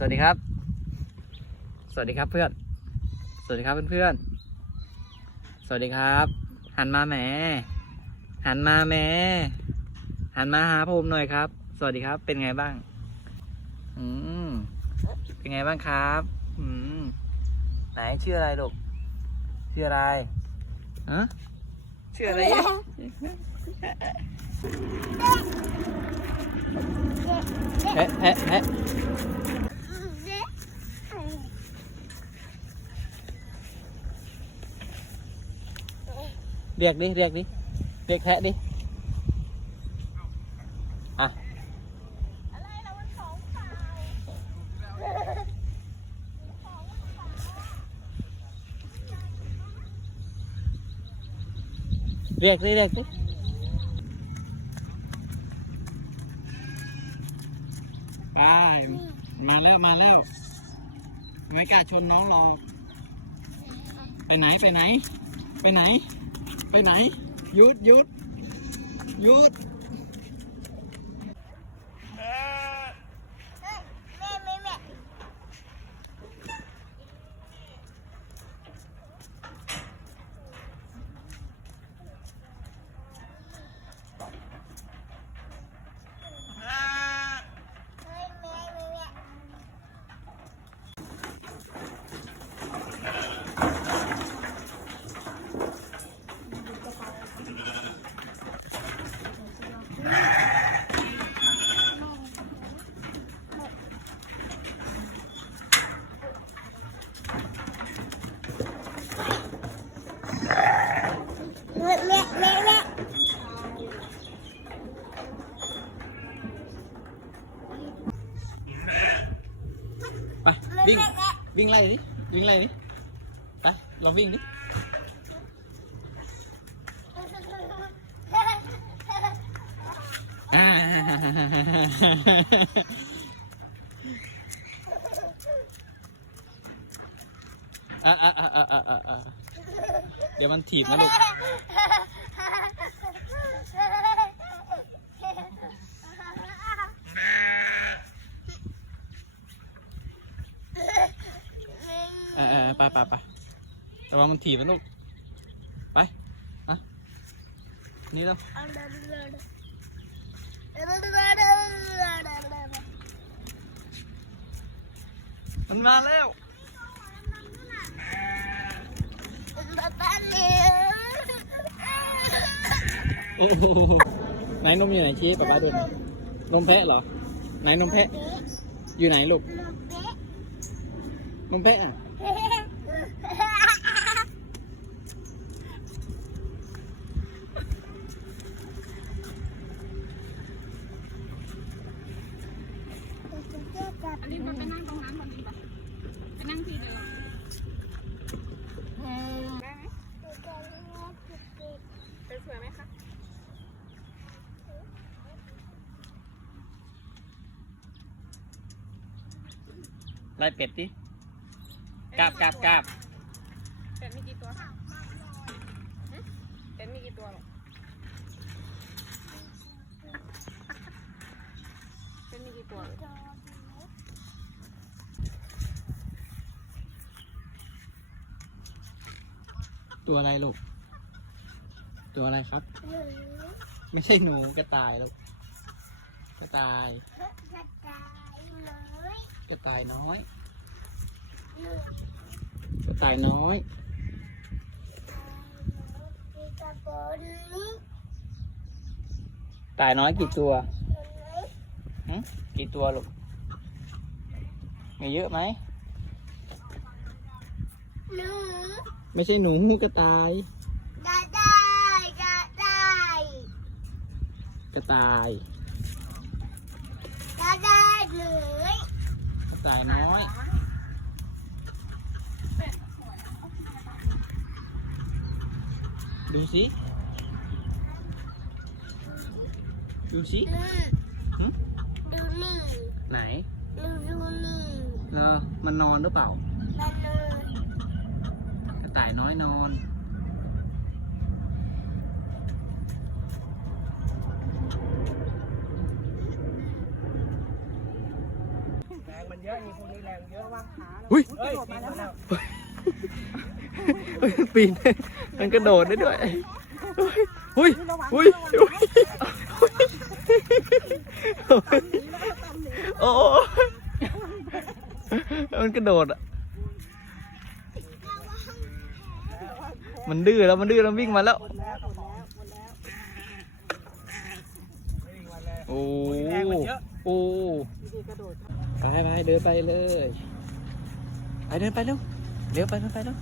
สวัสดีครับ สวัสดีครับเพื่อน สวัสดีครับเพื่อนๆ สวัสดีครับ หันมาแหม หันมาแหม หันมาหาผมหน่อยครับ สวัสดีครับ เป็นไงบ้าง อืม เป็นไงบ้างครับ อืม ไหนชื่ออะไรลูก ชื่ออะไรฮะชื่ออะไรเนี่ยแพะแพะแพะ เรียกดิเรียกดิเรียกแพะดิอะเรียกดิเรียกดิไปมาแล้วมาแล้วไม่กล้าชนน้องหรอกไปไหนไปไหน ไปไหน ไปไหนหยุดหยุดหยุด ไปวิ่งวิ่งไล่ดิวิ่งไล่ดิไปลองวิ่งดิอ่าอะอะอะอะอะอะอะเดี๋ยวมันถีบนะลูกเออเออไปไปไป ระวังมันถีบนะลูก ไปนะนี่แล้วมันมาแล้วโอ้โหไหนนมอยู่ไหนชี้ป๊าป๊าดูหน่อยนมแพะเหรอ ไหนนมแพะ อยู่ไหนลูก นมแพะอะ อันนี้มันไปนั่งตรงนั้นก่อนดีป่ะไปนั่งที่เดิมได้ไหมเป็นสวยไหมคะไล่เป็ดดิกราบกราบกราบเป็ดมีกี่ตัวหึเป็ดมีกี่ตัวหรอเป็ดมีกี่ตัว ตัวอะไรลูก ตัวอะไรครับไม่ใช่หนูกระต่ายลูก กระต่าย กระต่ายน้อยกระต่ายน้อยกระต่ายน้อยกี่ตัวหึกี่ตัวลูก มีเยอะไหมหนู ไม่ใช่หนูกระต่าย กระต่ายกระต่ายน้อยดูสิดูสิหึไหนเออมันนอนหรือเปล่ากระต่าย น้อยนอนแรงมันเยอะเยอะนี่พวกนี้แรงเยอะระวังขาอุ้ยเฮ้ยปีนมาแล้วเฮ้ยมันปีนมันกระโดดได้ด้วยอุ้ยอุ้ยอุ้ยโอ้มันกระโดดอะ มันดื้อแล้วมันดื้อแล้ววิ่งมาแล้ว โอ้แรงมันเยอะโอ้ไปไปเดินไปเลย ไปเดินไปเร็วเร็วไปเดินไปเร็ว